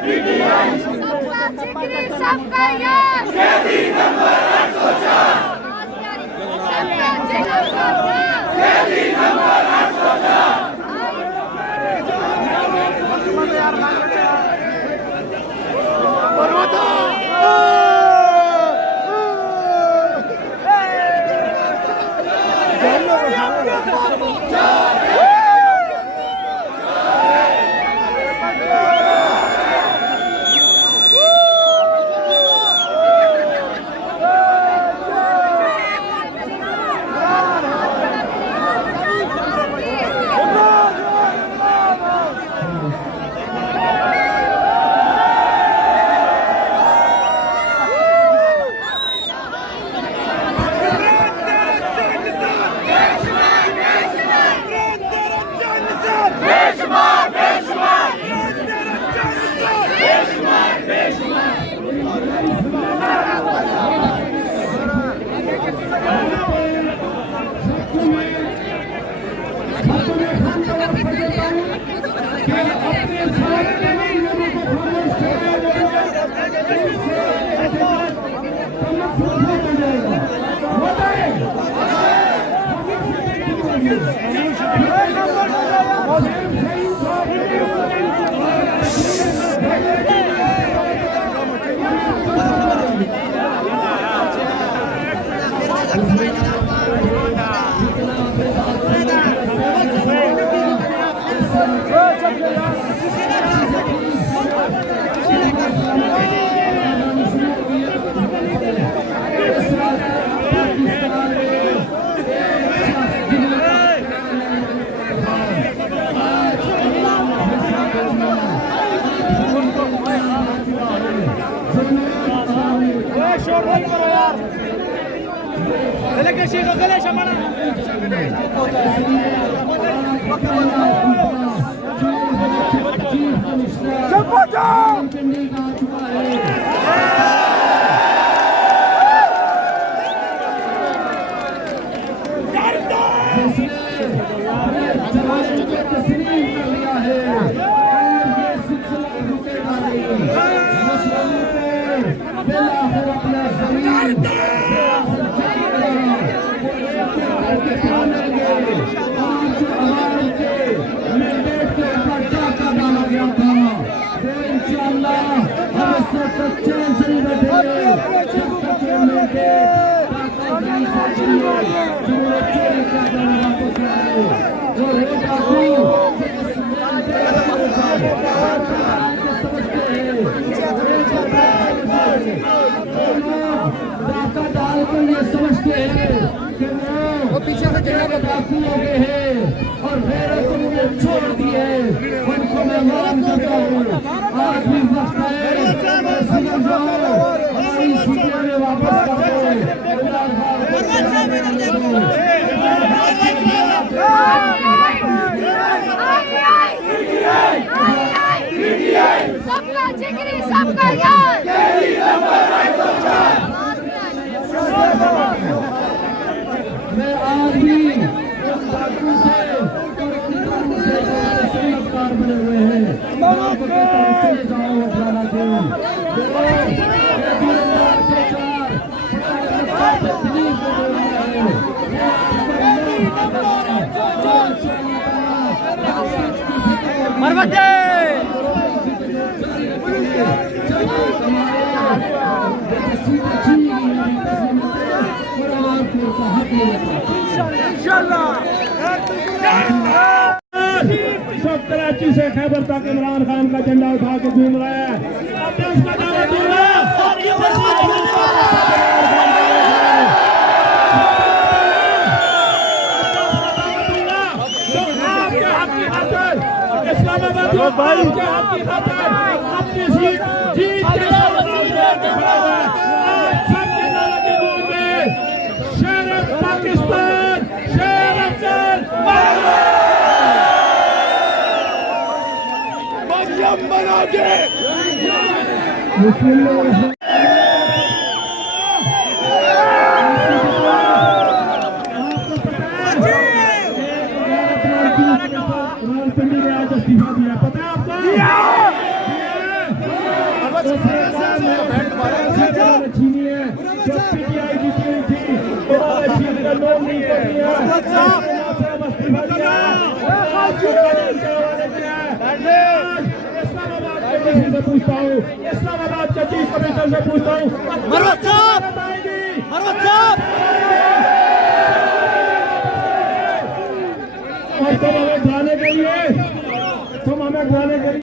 सबका जिक्र सबका याद कैदी नंबर 804 सबका जिक्र सबका कैदी नंबर 804 पीछे से जगह काफी हो गए हैं और मेरे को छोड़ दिए उनको मैं मालूम करता हूँ। आज भी वक्त है समझो हमारी छुट्टियों में वापस सबका जिक्र सबका याद मैं आज भी उन बातों से संस्कार बने हुए हैं चले जाओ जाना सब कराची से खैबर तक इमरान खान का झंडा उठा के घूम रहा है। आपने उसका दावा दूंगा इस्लामाबाद के हक की खातिर अपनी सीट जीत के शेर पाकिस्तान शेर अफजल मरियम बना के इस्तीफा दिया, पता है आपको? छीनी है जो पीटीआई जीती हुई थी उन्होंने छीन कर लोन नहीं कर दिया से पूछता हूँ इस्लामाबाद के चीफ कमिश्नर से पूछता हूँ और तुम हमें खाने के लिए